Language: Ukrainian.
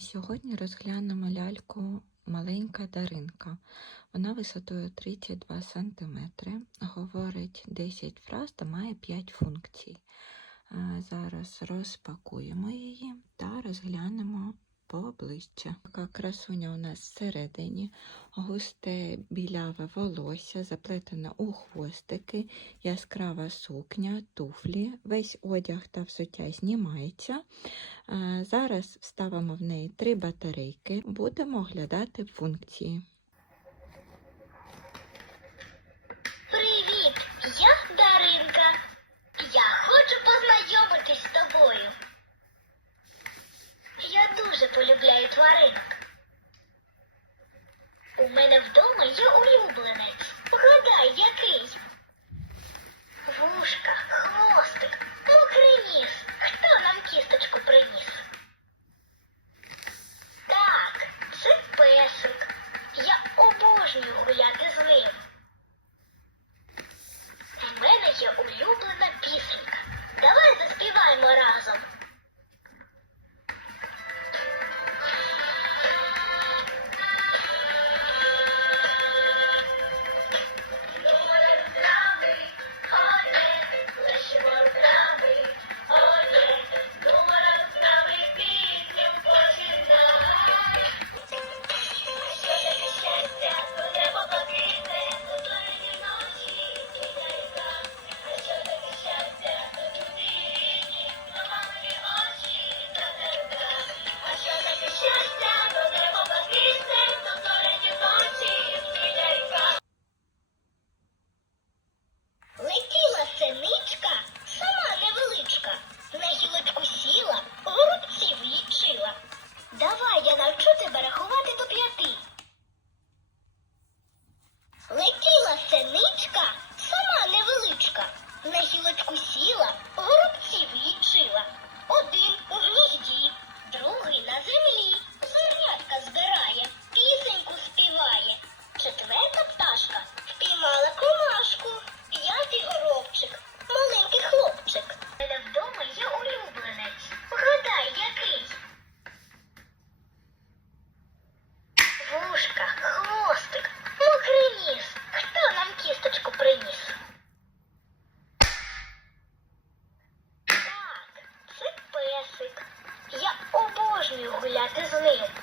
Сьогодні розглянемо ляльку маленька Даринка. Вона висотою 32 см, говорить 10 фраз та має 5 функцій. Е, Зараз розпакуємо її та розглянемо поближче. Така красуня у нас всередині, густе біляве волосся, заплетене у хвостики, яскрава сукня, туфлі, весь одяг та взуття знімається. Е, Зараз вставимо в неї три батарейки, будемо оглядати функції. Привіт, я Даринка. Я хочу познайомитись моє улюбленець, Погадай, який. Вушка, хвостик, мокрий ніс. Хто нам кісточку приніс? Так, це песик. Я обожнюю гуляти з ним. У мене є улюблена пісенька. Давай заспіваємо разом. навчу тебе рахувати до п'яти. Летіла синичка. this is me.